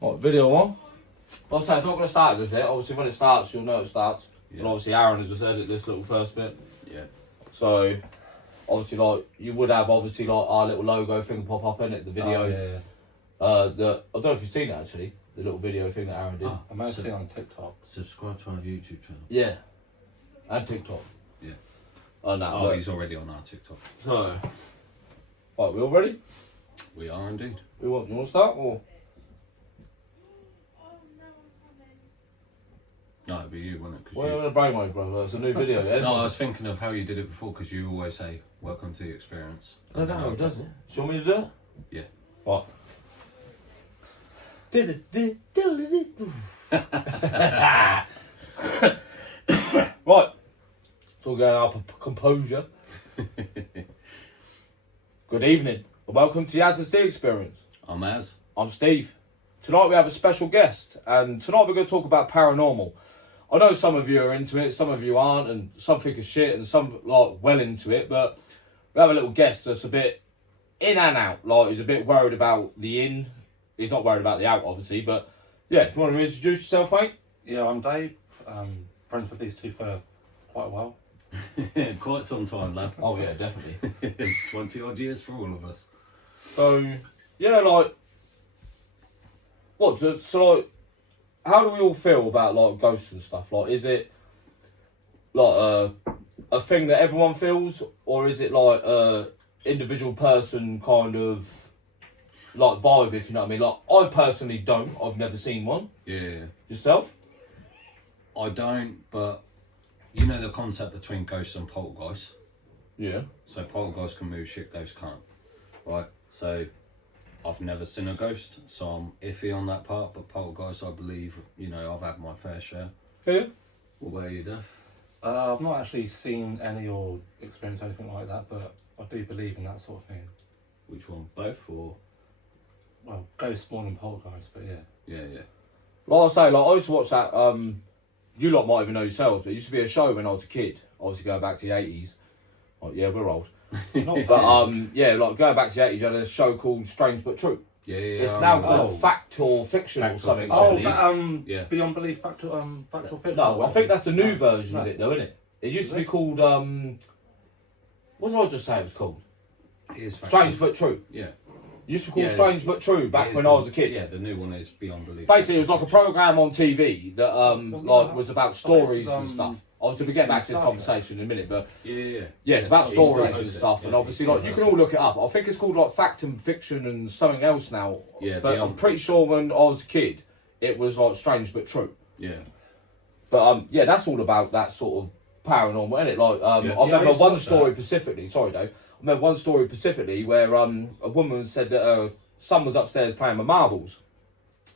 What, video one? Well, so it's not going to start just yet. Obviously, when it starts, you'll know it starts. Yeah. And obviously, Aaron has just edited this little first bit. Yeah. So, obviously, like, you would have, obviously, like, our little logo thing pop up in it, the video. Oh, yeah. I don't know if you've seen it, actually. The little video thing that Aaron did. I might have seen it on TikTok. Subscribe to our YouTube channel. Yeah. And TikTok. Yeah. Oh, no. Oh, he's already on our TikTok. So, right, we all ready? We are indeed. You want to start, or? No, it'd be you, wouldn't it? Well, you're in a brainwave, bro. It's a new video, yeah? No, I was thinking of how you did it before, because you always say, welcome to the experience. No, he doesn't. Do you want me to do it? Yeah. What? Right. So we're going up composure. Good evening, and welcome to the As and Steve Experience. I'm Az. I'm Steve. Tonight we have a special guest, and tonight we're going to talk about paranormal. I know some of you are into it, some of you aren't, and some think it's shit, and some like well into it, but we have a little guest that's a bit in and out. Like, he's a bit worried about the in. He's not worried about the out, obviously, but yeah, if you want to introduce yourself, mate? Yeah, I'm Dave. Friends with these two for quite a while. Quite some time, lad. Oh yeah, definitely. 20 odd years for all of us. So, yeah, like, what, so like, how do we all feel about, like, ghosts and stuff? Like, is it, like, a thing that everyone feels, or is it, like, a individual person kind of, like, vibe, if you know what I mean? Like, I personally don't. I've never seen one. Yeah. Yourself? I don't, but you know the concept between ghosts and poltergeists? Yeah. So poltergeists can move, shit ghosts can't. Right? So I've never seen a ghost, so I'm iffy on that part, but poltergeists, I believe, you know, I've had my fair share. Yeah. What about you, Dave? I've not actually seen any or experienced anything like that, but I do believe in that sort of thing. Which one? Both, or? Well, ghosts more than poltergeists, but yeah. Yeah, yeah. Like I say, like, I used to watch that, you lot might even know yourselves, but it used to be a show when I was a kid, obviously going back to the 80s. Like, yeah, we're old. But, yeah, like, going back to the 80s, you had a show called Strange But True. Yeah. It's now called Fact or Fiction or something. Yeah. Beyond Belief, Fact or Fiction? No, I think that's the new version of it, though, isn't it? It used to be called, what did I just say it was called? It is Strange But True. Yeah. It used to be called Strange But True back when I was a kid. Yeah, the new one is Beyond Belief. Basically, it was like a programme on TV that like was about stories and stuff. Obviously, we get back to this conversation in a minute, but yeah, it's about stories and stuff. And obviously, like, you can all look it up. I think it's called like Fact and Fiction and something else now. Yeah, but I'm pretty sure when I was a kid, it was like Strange But True. Yeah. But yeah, that's all about that sort of paranormal, isn't it? Like, I remember one story specifically. Sorry, Dave. I remember one story specifically where a woman said that her son was upstairs playing with marbles,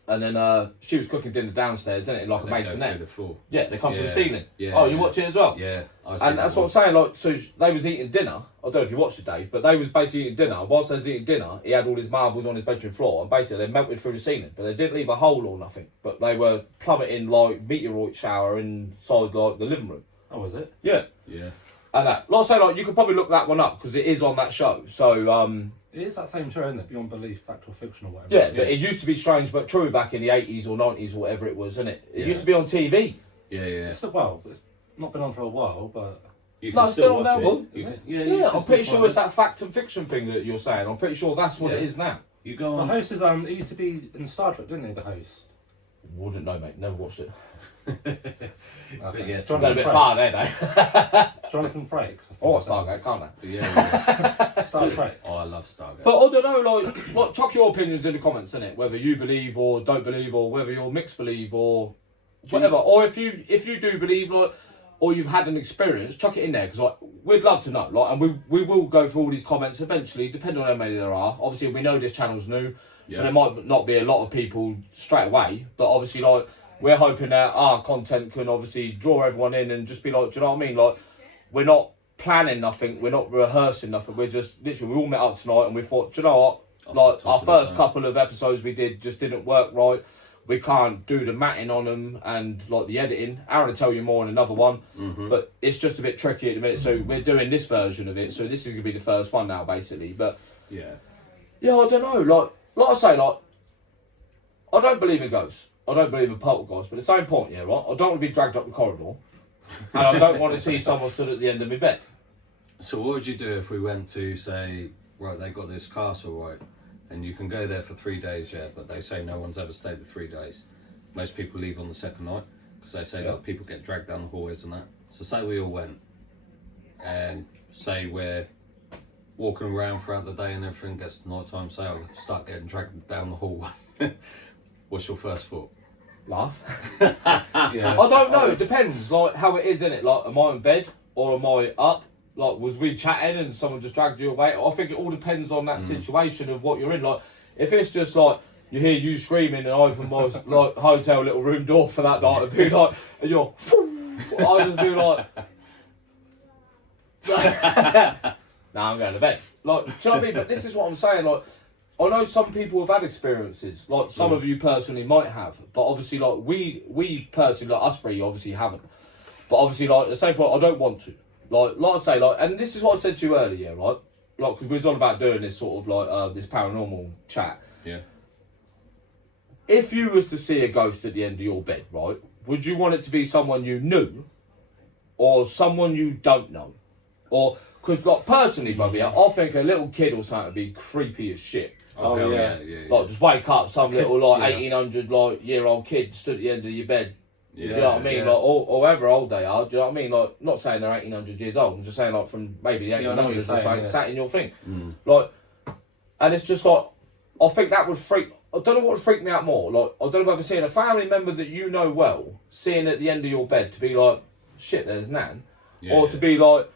and then she was cooking dinner downstairs, isn't it, like a masonette? Yeah, they come through the ceiling. Yeah. Oh, you watch it as well? Yeah. And that's what I'm saying. Like, so they was eating dinner. I don't know if you watched it, Dave, but they was basically eating dinner. Whilst they was eating dinner, he had all his marbles on his bedroom floor, and basically they melted through the ceiling, but they didn't leave a hole or nothing. But they were plummeting like meteorite shower inside like the living room. Oh, was it? Yeah. Yeah. And that, like I say, like, you could probably look that one up because it is on that show. So it is that same show, isn't it? Beyond Belief, Fact or Fiction or whatever. Yeah, but it used to be Strange But True back in the 80s or 90s or whatever it was, isn't it? It used to be on TV. Yeah. It's it's not been on for a while, but You can still watch it. Yeah, I'm pretty sure it's that Fact and Fiction thing that you're saying. I'm pretty sure that's what it is now. You go on. The host is it used to be in Star Trek, didn't he? The host. Wouldn't know, mate. Never watched it. But yes, Got a bit far there, though. Jonathan Frakes. Oh, Stargate, can't I? Yeah. Star Trek. Oh, I love Stargate. But I don't know, like, chuck your opinions in the comments, innit? Whether you believe or don't believe, or whether you're mixed believe or whatever. Or if you do believe, like, or you've had an experience, chuck it in there, because like, we'd love to know. Like, and we will go through all these comments eventually, depending on how many there are. Obviously, we know this channel's new, so there might not be a lot of people straight away. But obviously, like, we're hoping that our content can obviously draw everyone in and just be like, do you know what I mean? Like, we're not planning nothing, we're not rehearsing nothing. We're just literally, we all met up tonight and we thought, do you know what? Like, our first couple of episodes we did just didn't work right. We can't do the matting on them and like the editing. Aaron will tell you more in another one, but it's just a bit tricky at the minute. So we're doing this version of it. So this is gonna be the first one now, basically. But yeah, I don't know. Like I say, like, I don't believe in ghosts. I don't believe in poltergeists. But at the same point, yeah, right. I don't want to be dragged up the corridor, and I don't want to see someone stood at the end of my bed. So what would you do if we went to say, right, they got this castle, right, and you can go there for 3 days, yeah, but they say no one's ever stayed the 3 days. Most people leave on the second night because they say that people get dragged down the hallways and that. So say we all went, and say we're walking around throughout the day and everything gets to night time, say I'll start getting dragged down the hallway. What's your first thought? Laugh. Yeah. I don't know. It depends, like how it is, innit? Like, am I in bed or am I up? Like, was we chatting and someone just dragged you away? I think it all depends on that situation of what you're in. Like, if it's just like you hear you screaming and I open my like hotel little room door for that night and be like, and you're, I just be like, nah, I'm going to bed. Like, do you know what I mean? But this is what I'm saying. Like, I know some people have had experiences. Like, some of you personally might have, but obviously, like we personally, like us three, obviously haven't. But obviously, like at the same point, I don't want to. Like I say, like, and this is what I said to you earlier, right? Like, because we was on about doing this sort of like this paranormal chat. Yeah. If you was to see a ghost at the end of your bed, right, would you want it to be someone you knew, or someone you don't know, or because like personally, brother, I think a little kid or something would be creepy as shit. Oh, hell yeah. Like, just wake up, some little like Yeah. 1800 like year old kid stood at the end of your bed. Yeah. You know what I mean? Yeah. Like, or however old they are, do you know what I mean? Like, not saying they're 1800 years old, I'm just saying, like, from maybe the Yeah, I know what 1800s you're or saying, something, yeah. sat in your thing. Like, and it's just like, I think that would freak, I don't know what would freak me out more. Like, I don't know whether seeing a family member that you know well, seeing at the end of your bed to be like, shit, there's Nan. Yeah. Or to be like,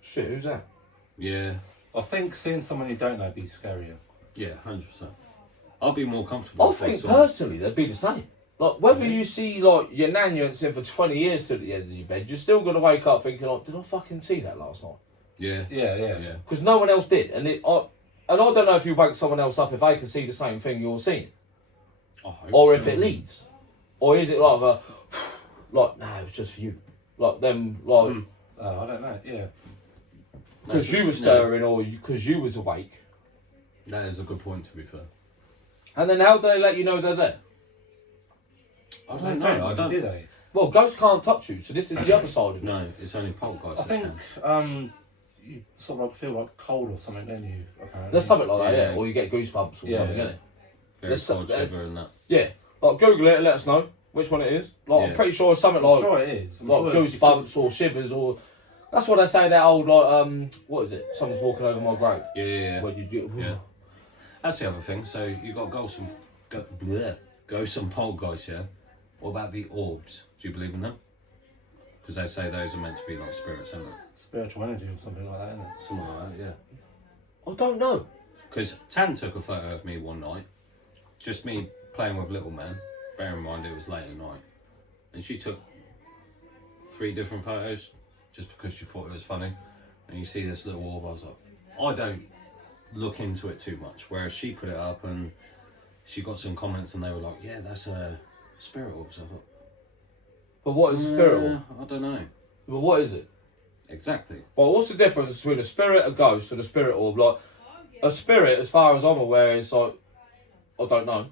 shit, who's that? Yeah. I think seeing someone you don't know would be scarier. Yeah, 100%. I'll be more comfortable. I if think someone- personally they'd be the same. Like, whether you see like your nan you ain't seen for 20 years stood at the end of your bed, you're still gonna wake up thinking, like, did I fucking see that last night? Yeah. Yeah, yeah. Yeah. Because no one else did, and I don't know if you wake someone else up if they can see the same thing you're seeing, I hope or so. if it leaves, or is it like a like, nah, it was just for you, like them, like Oh, I don't know. Yeah. because you were stirring, or because you was awake, That is a good point, to be fair. and then how do they let you know they're there? I They don't know. I don't. do they? Well, ghosts can't touch you, so this is the other side of it. No, it's only poltergeists. I think you sort of like feel like cold or something, don't you? Apparently. There's something like that, yeah, Yeah. or you get goosebumps or Yeah, something, yeah. innit? very there's cold some- shiver and that. Yeah, like Google it and let us know which one it is. Like, I'm Yeah. pretty sure it's something I'm like sure it is. I'm like sure goosebumps or shivers or. That's what they say. That old like what is it? Someone's walking over my grave. Yeah, yeah, yeah. Where you do? Yeah. That's the other thing. So you got ghosts and ghosts and poltergeists, yeah. What about the orbs? Do you believe in them? Because they say those are meant to be like spirits, aren't they? spiritual energy or something like that, isn't it? Something like that, yeah. I don't know. Because Tan took a photo of me one night, just me playing with little man. Bear in mind it was late at night, and she took 3 different photos just because she thought it was funny. And you see this little orb, I was like, I don't look into it too much. Whereas she put it up and she got some comments and they were like, yeah, that's a spirit orb. So I thought, But what is a spirit orb? I don't know But what is it? exactly. Well, what's the difference between a spirit, a ghost, and a spirit orb? Like, a spirit, as far as I'm aware, is like, I don't know.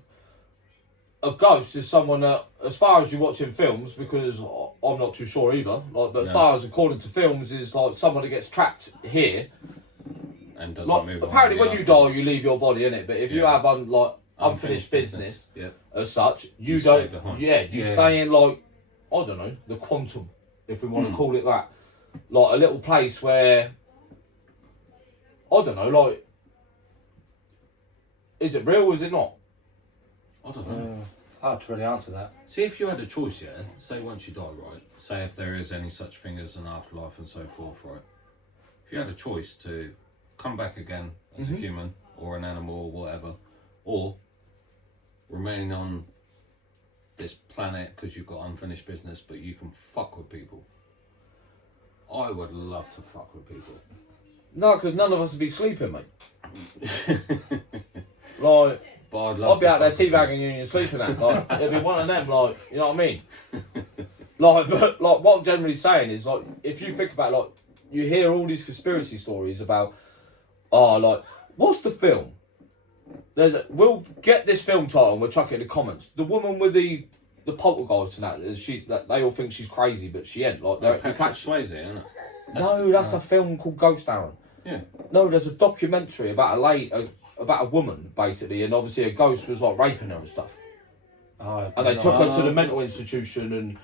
A ghost is someone that, as far as you watch in films, because I'm not too sure either, like, but as No. far as according to films, is like someone that gets trapped here. And doesn't Like, move on apparently, to the when you after. die, you leave your body in it. But if you Yeah. have unfinished business Yep. as such, you You stay don't. behind. Yeah, you Yeah. stay in like, I don't know, the quantum, if we want to call it that, like a little place where, I don't know, like, is it real or is it not? I don't know. It's hard to really answer that. See, if you had a choice, yeah, say once you die, right, say if there is any such thing as an afterlife and so forth, right, if you had a choice to come back again as a human or an animal or whatever, or remain on this planet because you've got unfinished business but you can fuck with people, I would love to fuck with people. No, because none of us would be sleeping, mate. Like, But I'd love I'd be to out there fuck with teabagging you and you're sleeping at. Like, it'd be one of them, like, you know what I mean? Like, but, like, what I'm generally saying is, like, if you think about, like, you hear all these conspiracy stories about, like, what's the film We'll get this film title and we'll chuck it in the comments. The woman with the poltergeist and that they all think she's crazy, but she ain't. Like, Patrick Swayze, isn't it? That's a film called Ghost Aaron. Yeah. No, there's a documentary about about a woman basically, and obviously a ghost was like raping her and stuff. And they took her to the mental institution and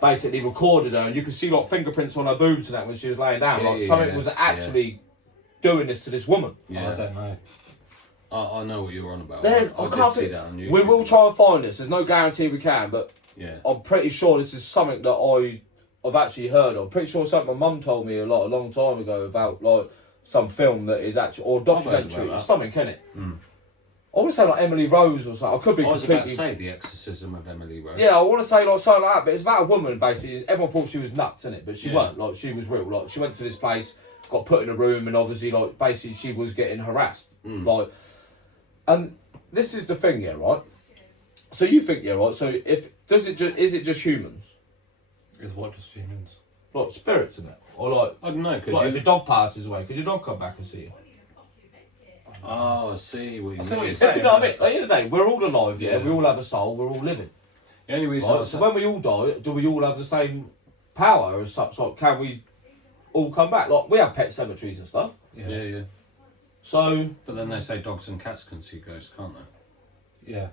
basically recorded her, and you could see like fingerprints on her boobs and that when she was laying down. Something was actually doing this to this woman. Yeah. I don't know. I know what you're on about. I did can't see that on YouTube. We will try and find this. There's no guarantee we can, but yeah, I'm pretty sure this is something that I've actually heard of. I'm pretty sure something my mum told me a long time ago about like some film that is actually or documentary. It's something, can it? Mm. I want to say like Emily Rose or something. I could be I was completely. about to say The Exorcism of Emily Rose. Yeah, I want to say like something like that, but it's about a woman basically. Everyone thought she was nuts, innit? But she weren't. Like she was real. Like she went to this place, got put in a room, and obviously like basically she was getting harassed. Like, and this is the thing, yeah, right? So you think, yeah, right? So is it just humans? Is what just humans? Like spirits in it, or like I don't know because if your dog passes away, could your dog come back and see you? Oh, I see what you mean. If you know what I mean. At the end of the day, we're all alive, yeah. We all have a soul. We're all living. The only reason Right? So when we all die, do we all have the same power as such? Like, can we all come back? Like, we have pet cemeteries and stuff. Yeah. So, But then they say dogs and cats can see ghosts, can't they? Yeah.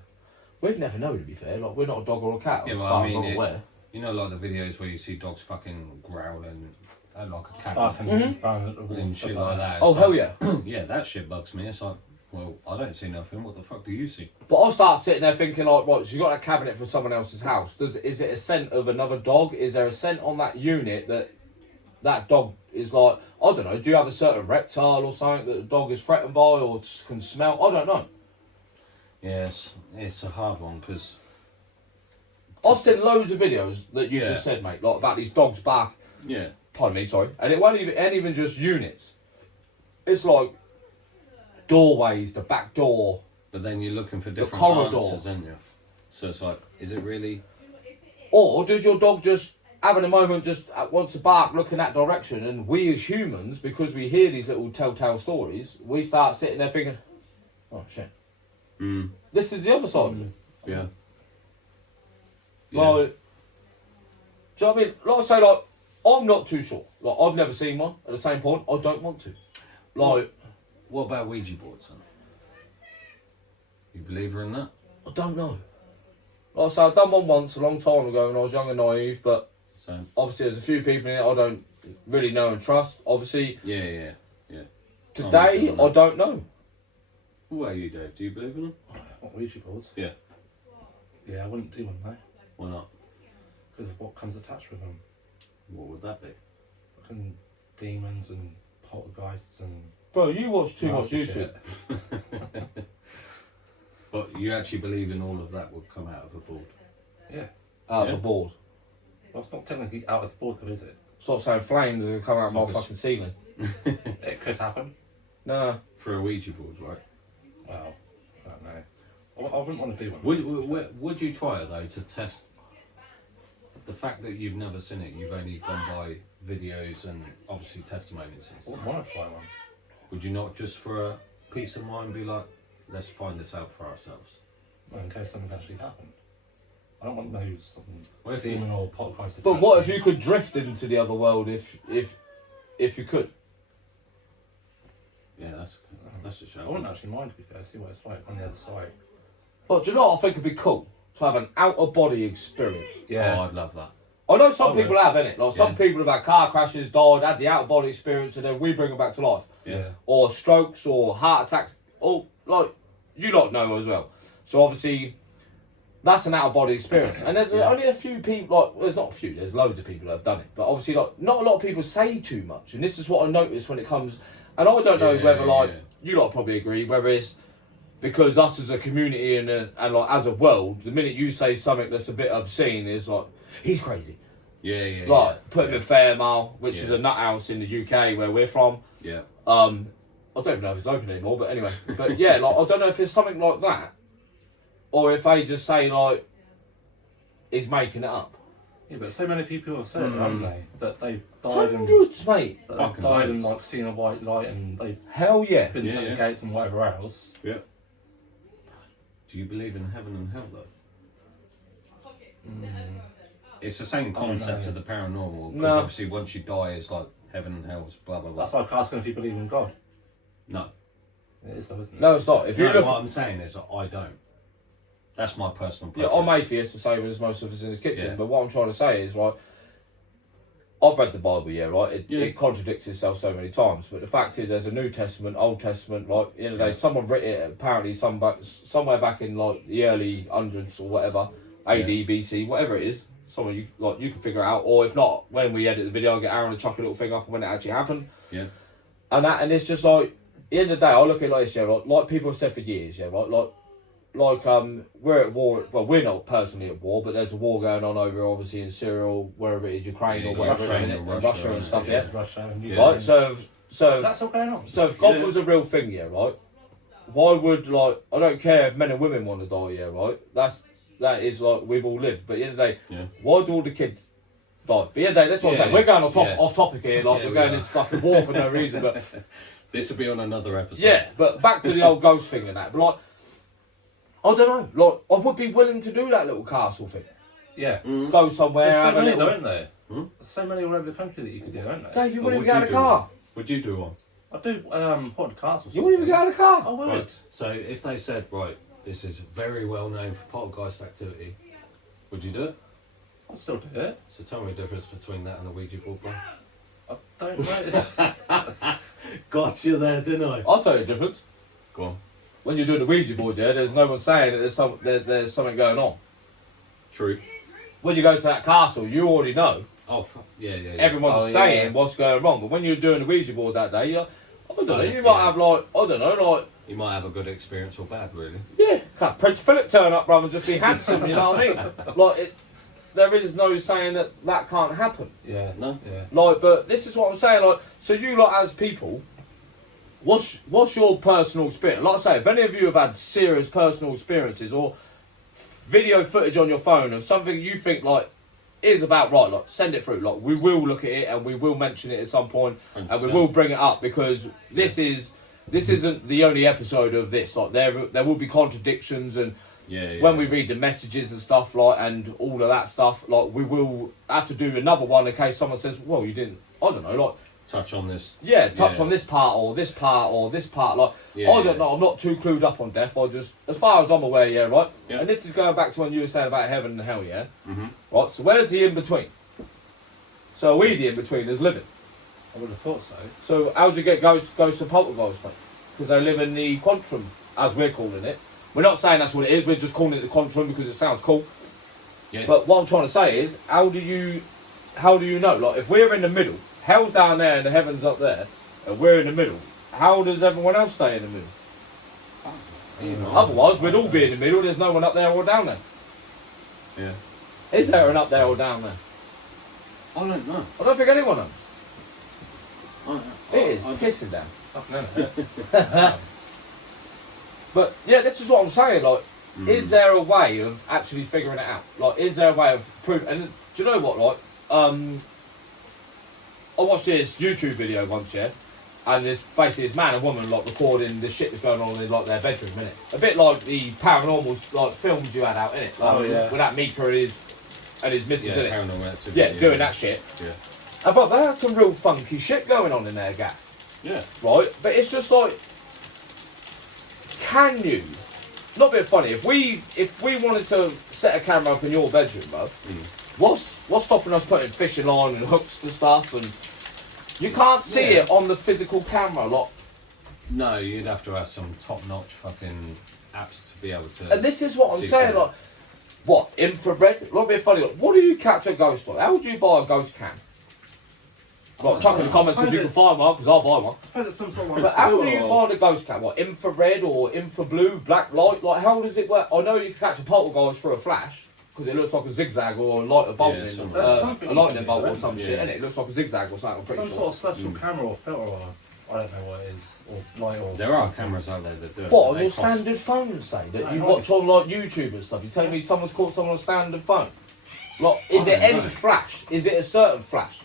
we'd never know, to be fair. Like, we're not a dog or a cat, Yeah, as well, far I mean, as I'm aware. You know, like the videos where you see dogs fucking growling like a cat Barking around at the wall and shit like that. Oh, It's hell like, yeah. yeah, that shit bugs me. It's like, well, I don't see nothing. What the fuck do you see? But I'll start sitting there thinking, like, what, so you got a cabinet from someone else's house. Is it a scent of another dog? Is there a scent on that unit that dog is like, I don't know, do you have a certain reptile or something that the dog is threatened by or can smell? I don't know. Yes, it's a hard one because I've seen loads of videos that you just said, mate, like about these dogs bark. yeah, Pardon me, sorry. And it ain't even just units. It's like doorways, the back door. but then you're looking for different corridor. answers, aren't you? So it's like, is it really? Or does your dog just having a moment, just wants to bark, looking that direction, and we as humans, because we hear these little telltale stories, we start sitting there thinking, oh shit. Mm, This is the other side of it. yeah. Like, do you know what I mean? Like I say, like, I'm not too sure. Like, I've never seen one. At the same point, I don't want to. Like, What about Ouija boards then? You believer in that? I don't know. Like I say, I've done one once a long time ago when I was young and naive, but So obviously there's a few people in it I don't really know and trust. Obviously, yeah. today, I don't know. What about you, Dave? Do you believe in them? What Ouija boards? Yeah. Yeah, I wouldn't do one though, Why not? because of what comes attached with them. What would that be? Fucking demons and poltergeists and. Bro, you watch too much nasty YouTube. shit. But you actually believe in all of that would come out of a board? Yeah. Out of the board. Well, it's not technically out of the board, though, is it? Stop saying flames are come out of my It's like a fucking ceiling. It could happen. No. For a Ouija board, right? Well, I don't know. I wouldn't want to do one. Would you try it though to test the fact that you've never seen it? You've only gone by videos and obviously testimonies. And I stuff. wouldn't want to try one. Would you not just for a peace of mind be like, let's find this out for ourselves? Well, in case something actually happened. I don't want to know something What if demon or poltergeist. But what if you could drift into the other world if you could? Yeah, that's a I show. wouldn't actually mind, to be fair, see what it's like on the other side. But do you know what I think would be cool? To have an out-of-body experience. Oh, I'd love that. I know some I people would. have, innit? Like, some people have had car crashes, died, had the out-of-body experience, and then we bring them back to life. Yeah. Or strokes, or heart attacks, or, like, you lot know as well. So, obviously, that's an out-of-body experience. And there's only a few people, like, there's not a few, there's loads of people that have done it. But, obviously, like, not a lot of people say too much. And this is what I notice when it comes... And I don't know whether, like, you lot probably agree, whether it's because us as a community and like, as a world, the minute you say something that's a bit obscene, is like, he's crazy. Yeah. Like, put him in Fairmile, which is a nut house in the UK where we're from. Yeah. I don't even know if it's open anymore, but anyway. But yeah, like, I don't know if it's something like that, or if they just say, like, he's making it up. Yeah, but so many people have said it, haven't they? That they've died and Hundreds, mate. that Fucking they've died and loads. like seen a white light and they've Hell yeah. been to the gates and whatever else. Yeah. Do you believe in heaven and hell though? It's the same concept know. of the paranormal. Because No. obviously once you die, it's like heaven and hell's blah blah blah. That's like asking if you believe in God. No. It is though, isn't it? No, it's not. If you No, look, what I'm saying is I don't. That's my personal yeah, preference. I'm atheist, the same as most of us in this kitchen. Yeah. But what I'm trying to say is, right, I've read the Bible, yeah, right. Yeah. It contradicts itself so many times. But the fact is, there's a New Testament, Old Testament. Like, in the day, someone wrote it apparently somewhere back in like the early hundreds or whatever, AD, Yeah. BC, whatever it is. Someone you can figure it out, or if not, when we edit the video, I'll get Aaron to chuck a little thing up when it actually happened. Yeah. And it's just like, at the end of the day, I look at it like this, yeah, like people have said for years, yeah, right, like we're at war. Well, we're not personally at war, but there's a war going on over, obviously, in Syria or wherever it is, Ukraine or wherever Russia, it is, Russia and stuff, yeah. Russia and Yeah. Right, so That's all going on. if God Yeah. was a real thing, yeah, right, why would, like, I don't care if men and women want to die, yeah, right, that is like, we've all lived, but at the end of the day, Yeah. why do all the kids die? But at the end of the day, that's what I'm Yeah, saying, we're going yeah. off topic here, like, Yeah, we're we going are. into fucking war for no reason, but This will be on another episode. yeah, but back to the old ghost thing and that. But like, I don't know. Like, I would be willing to do that little castle thing. Yeah. Go somewhere. There's so have a many little... though, isn't there? Hmm? There's so many all over the country that you could do, aren't there? Dave, you Or wouldn't would even get out you of the do car. one? Would you do one? I do podcasts or You wouldn't even get out of the car. I would. Right. So if they said, right, this is very well known for poltergeist activity, would you do it? I'll still do it. So tell me the difference between that and a Ouija board, bro. I don't know. Got you there, didn't I? I'll tell you the difference. Go on. When you're doing the Ouija board, yeah, there's no one saying that there's something going on. True. When you go to that castle, you already know. Oh, yeah. Everyone's Oh, saying yeah. what's going wrong. But when you're doing the Ouija board that day, I don't know, you Yeah. might have like, I don't know, like, You might have a good experience or bad, really. yeah, can't Prince Philip turn up rather than just be handsome, you know what I mean? Like, there is no saying that can't happen. Yeah. No? Yeah. Like, but this is what I'm saying. Like, so you lot as people, what's your personal experience? Like I say, if any of you have had serious personal experiences or video footage on your phone of something you think like is about right, like send it through. Like, we will look at it and we will mention it at some point, and we 100%. will bring it up because this isn't the only episode of this. Like, there will be contradictions and. Yeah. When we read the messages and stuff, like, and all of that stuff, like, we will have to do another one in case someone says, well, you didn't, I don't know, like, touch on this. touch on this part or this part or this part, like, Yeah, I don't know, I'm not too clued up on death, I just, as far as I'm aware, yeah, right? Yeah. And this is going back to when you were saying about heaven and hell, yeah? Mm-hmm. Right, so where's the in-between? So are we the in-between, there's living. I would have thought so. So how do you get ghosts and poltergeists, mate? Because they live in the quantum, as we're calling it. We're not saying that's what it is, we're just calling it the quantum because it sounds cool. Yeah. But what I'm trying to say is, how do you know? Like, if we're in the middle, hell's down there and the heaven's up there, and we're in the middle, how does everyone else stay in the middle? Otherwise, we'd all be in the middle, there's no one up there or down there. Yeah. Is there an up there or down there? I don't know. I don't think anyone knows. It is I- pissing down. Fucking hell. But yeah, this is what I'm saying. Like, is there a way of actually figuring it out? Like, is there a way of proving? And do you know what? Like, I watched this YouTube video once, yeah, and there's basically this man and woman like recording the shit that's going on in like their bedroom, innit? A bit like the paranormal like films you had out, innit? Like, Oh, yeah. with that Mika and his missus, Yeah, innit? paranormal activity. Yeah, doing that shit. Yeah. And but they had some real funky shit going on in their gaff. Yeah. Right? But it's just like, can you? Not being funny. If we wanted to set a camera up in your bedroom, bro, what's stopping us putting fishing line and hooks and stuff? And you can't see Yeah. it on the physical camera. Like, No, you'd have to have some top-notch fucking apps to be able to. and this is what I'm see saying. colour. Like, what infrared? Not being funny. Like, what do you catch a ghost on? How would you buy a ghost cam? Like, chuck in the comments if you can find one, because I'll buy one. I suppose it's some sort of But how do you find a ghost cam? What, infrared or infra blue, black light? Like, how does it work? I know you can catch a poltergeist through a flash because it looks like a zigzag or a light, a bolt Yeah, in, something like that. a Something lightning you can bolt do, or some yeah. shit, and it looks like a zigzag or something. I'm pretty some sure. sort of special camera or filter or I don't know what it is or light or. There are cameras out there that do it. What, but on they your cost- standard phone, say? That No, you no. watch on, like, YouTube and stuff? You tell me someone's caught someone on a standard phone? Like, is I it don't any know. flash? Is it a certain flash?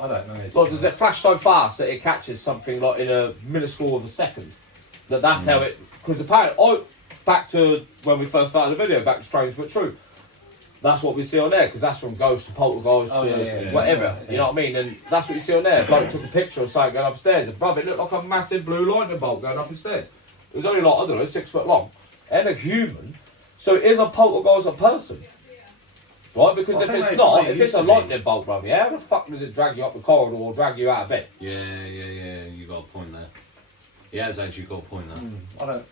I don't know. Like, does it flash so fast that it catches something, like, in a minuscule of a second? That's how it... Because apparently, back to when we first started the video, back to Strange But True. That's what we see on there, because that's from ghost to poltergeist to whatever. You know what I mean? And that's what you see on there. Bloke took a picture of something going upstairs. And brother, it looked like a massive blue lightning bolt going up the stairs. It was only like, I don't know, 6 foot long. And a human. So is a poltergeist a person? Right? Because if it's not, if it's a lightning bolt, brother, how the fuck does it drag you up the corridor or drag you out of bed? Yeah, you got a point there. He has actually got a point there. I don't.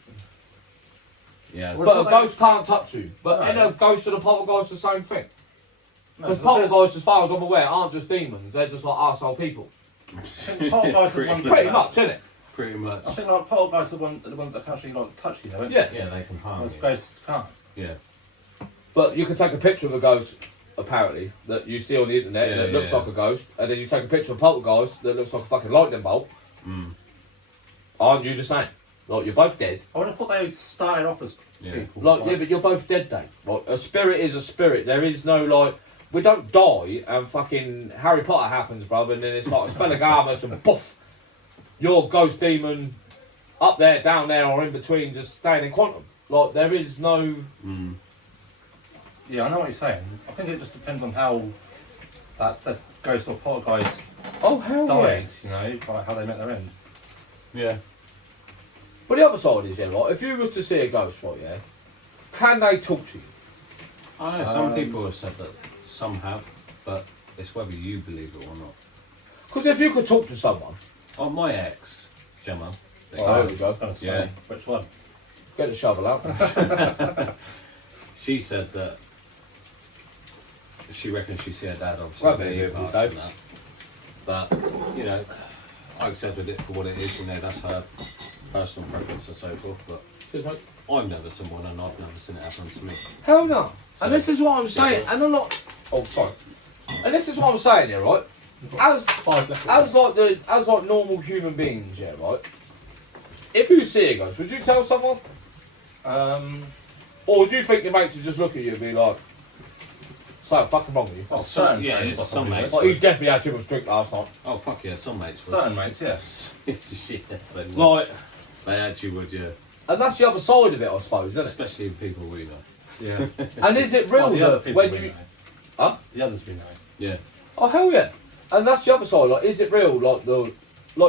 Yeah. But a ghost can't touch you. But in a ghost and a poltergeist, the same thing. Because poltergeists, as far as I'm aware, aren't just demons. They're just like arsehole people. Poltergeist is one Pretty much, isn't it? Pretty much. I think like poltergeist are the ones that can actually like touch you, though. Yeah. Yeah, they can harm Most you. ghosts can't. Yeah. But you can take a picture of a ghost, apparently, that you see on the internet that looks like a ghost, and then you take a picture of a poltergeist that looks like a fucking lightning bolt. Aren't you the same? Like, you're both dead. I would have thought they started off as people. Like, yeah, but you're both dead, Dave. Like, a spirit is a spirit. There is no, like, we don't die and fucking Harry Potter happens, brother, and then it's like a Spelligamus and poof, you're ghost demon up there, down there, or in between, just staying in quantum. Like, there is no... Yeah, I know what you're saying. I think it just depends on how that said ghost or poltergeist Oh, hell died, you know, like how they met their end. Yeah. But the other side is, yeah, right, if you was to see a ghost, right, yeah, can they talk to you? I know some people have said that some have, but it's whether you believe it or not. Because if you could talk to someone... Oh, my ex, Gemma. Oh, there we go. Yeah. Which one? Get the shovel out. She said that she reckons she see her dad obviously. Right, baby, being please, passed Dave. and that. But, you know, I accepted it for what it is, you know, that's her personal preference and so forth, but Cheers, mate. I've never seen one and I've never seen it happen to me. Hell no. So- And this is what I'm saying, and I'm not... Oh, sorry. And this is what I'm saying here, right? As like normal human beings, yeah, right? If you see a ghost, would you tell someone? Or would you think your mates would just look at you and be like, something fucking wrong with you? Well, certain yeah, friends, it's some mates. Like, you definitely had too much drink last night. Oh, fuck yeah, some mates would. certain mates, yes. Yes, they would. Like, They actually would, yeah. and that's the other side of it, I suppose, isn't it? Especially people we know. Yeah. And is it real the other that people when we you... know. Huh? The others we know. Yeah. Oh, hell yeah. And that's the other side, like, is it real, like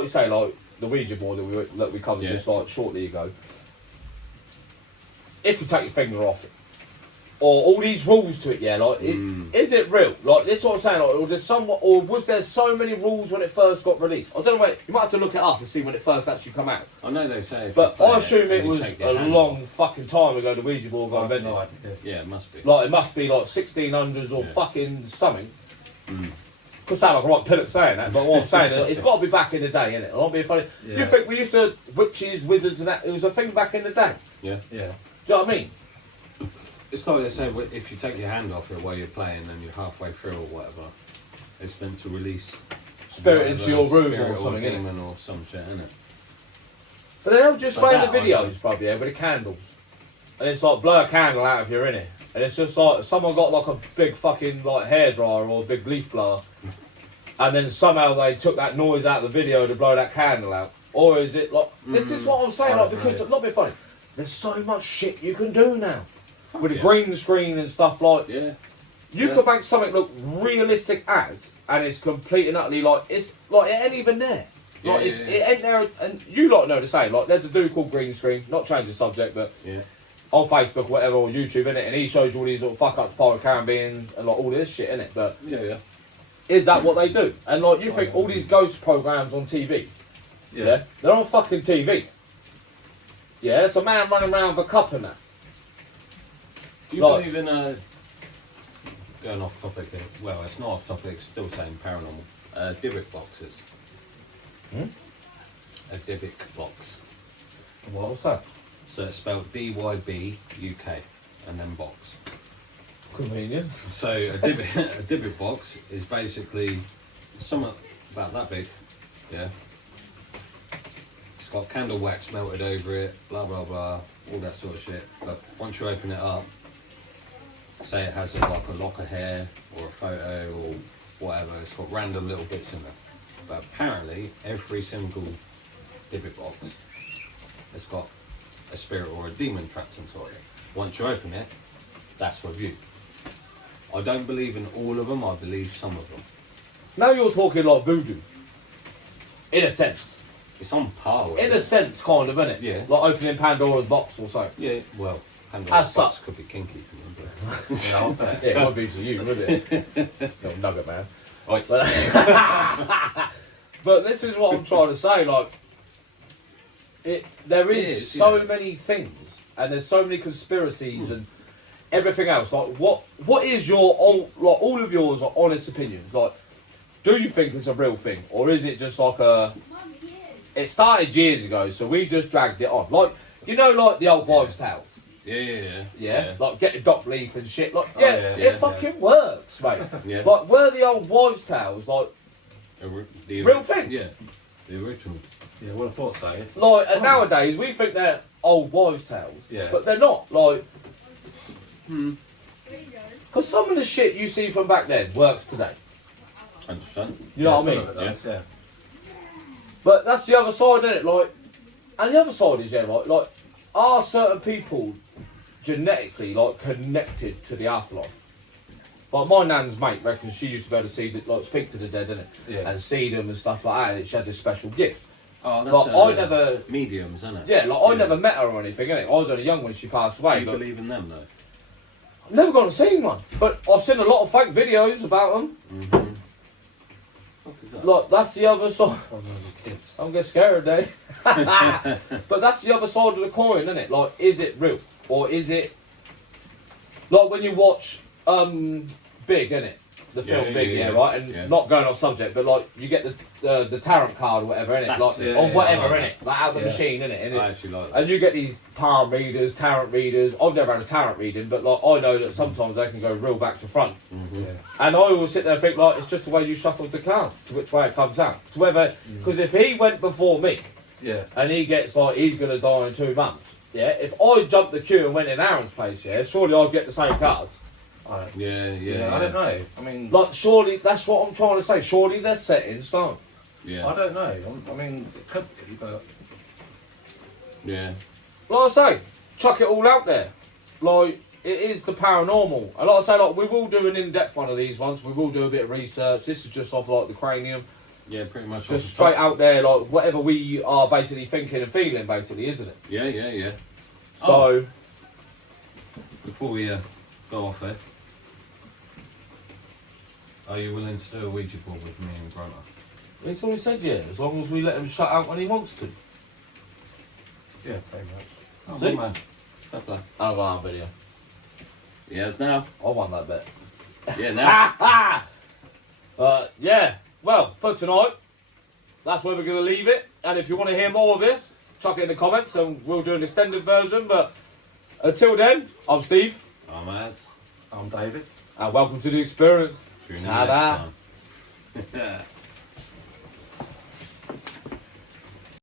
you say, like, the Ouija board that we covered just, like, shortly ago. If you take your finger off it, or all these rules to it, yeah, like, is it real? Like, this is what I'm saying, like, or was there so many rules when it first got released? I don't know, you might have to look it up and see when it first actually come out. I know they say if But you play I assume it and you was take a your hand long off. fucking time ago the Ouija board got invented. No idea. Yeah, it must be. Like, it must be like 1600s or Yeah. fucking something. Could sound like a right pillock saying that, but what I'm saying is it's got to be back in the day, innit? I'm not being funny. Yeah. You think we used to, witches, wizards and that, it was a thing back in the day. Yeah. Yeah. Do you know what I mean? It's like they say, if you take your hand off it while you're playing and you're halfway through or whatever, it's meant to release Spirit into your room spirit or something, innit? demon or some shit, innit? But they don't just Like play the that, videos, bruv, yeah, with the candles. And it's like, blow a candle out if you're in it. And it's just like, someone got like a big fucking like hairdryer or a big leaf blower. And then somehow they took that noise out of the video to blow that candle out. Or is it like, this is what I'm saying, like, because, not being funny, there's so much shit you can do now. With the green screen and stuff like, Yeah. you could make something look realistic as, and it's completely and utterly like, it's like, it ain't even there. Like, Yeah, it ain't there, and you lot know the same, like, there's a dude called Green Screen, not change the subject, but Yeah. on Facebook or whatever, or YouTube, innit, and he shows you all these little fuck-ups, Pirate Caribbean, and like all this shit, innit, but Yeah. is that what they do? And like, you think all these ghost programs on TV, yeah, they're on fucking TV. Yeah, it's a man running around with a cup and that. Do you Like- believe in going off topic here? Well, it's not off topic, still saying paranormal. Dybbuk boxes. A Dybbuk box. What's that? So it's spelled DYBUK and then box. Convenient. So a Dybbuk box is basically somewhat about that big, yeah. It's got candle wax melted over it, blah blah blah, all that sort of shit. But once you open it up, say it has like a lock of hair or a photo or whatever, it's got random little bits in it. But apparently every single Dybbuk box has got a spirit or a demon trapped inside it. Once you open it, that's with you. I don't believe in all of them. I believe some of them. Now you're talking like voodoo. In a sense. It's on par with In it. a sense, kind of, isn't it? Yeah. Like opening Pandora's box or something. Yeah, well, Pandora's As box such. could be kinky to me, but... Yeah, it would be to you, would it? Little nugget, man. Right. But this is what I'm trying to say. Like, there is so many things, and there's so many conspiracies and everything else. Like, what is your all of yours are honest opinions? Like, do you think it's a real thing, or is it just like a? It started years ago, so we just dragged it on. Like, you know, like the old wives' tales. Yeah, like getting dock leaf and shit. Like, it fucking works, mate. Yeah. Like, were the old wives' tales like The real thing? Yeah, the original. Yeah, would have thought so. It's Like, and nowadays we think they're old wives' tales, Yeah. but they're not. Like, because some of the shit you see from back then works today. 100%. You know what I some mean? of it does, yeah. But that's the other side, isn't it? Like, and the other side is, like, are certain people genetically, like, connected to the afterlife? Like, my nan's mate reckons she used to be able to see, speak to the dead, innit? Yeah. And see them and stuff like that, and she had this special gift. Oh, that's Like, I never... mediums, isn't it? Yeah, like, I never met her or anything, innit? I was only young when she passed away, Do you but believe in them, though? I've never gone and seen one. But I've seen a lot of fake videos about them. Mm-hmm. What is that? Like, that's the other side. One of the kids. I'm getting scared, eh? But that's the other side of the coin, isn't it? Like, is it real? Or is it... Like, when you watch Big, innit? The film Big, right? And not going off subject, but, like, you get the tarot card or whatever, innit? That's Like, it, or yeah, whatever, like innit? Like, out the machine, innit? And, I actually like that. and you get these palm readers, tarot readers. I've never had a tarot reading, but, like, I know that sometimes they can go real back to front. Mm-hmm. Yeah. And I always sit there and think, like, it's just the way you shuffle the cards, to which way it comes out. To whether... Because if he went before me, Yeah. and he gets like he's gonna die in 2 months. Yeah, if I jumped the queue and went in Aaron's place, yeah, surely I'd get the same cards. Yeah. I don't know. I mean, Like, surely that's what I'm trying to say. Surely they're set in stone. Yeah. I don't know. I mean, it could be, but Yeah. Like I say, chuck it all out there. Like, it is the paranormal. And like I say, like, we will do an in-depth one of these ones. We will do a bit of research. This is just off like the cranium, Yeah, pretty much. just straight out there, like whatever we are basically thinking and feeling, basically, isn't it? Yeah. So. Before we go off here, are you willing to do a Ouija board with me and Grunter? It's always said, yeah, as long as we let him shut out when he wants to. yeah, pretty much. Oh, See? man. Fair play. I'll go on video. Yes, now. I won that bet. Yeah, now. Yeah, well, for tonight, that's where we're going to leave it. And if you want to hear more of this, chuck it in the comments and we'll do an extended version. But until then, I'm Steve. I'm Az. I'm David. And welcome to the experience. Tune in Ta-da. next time.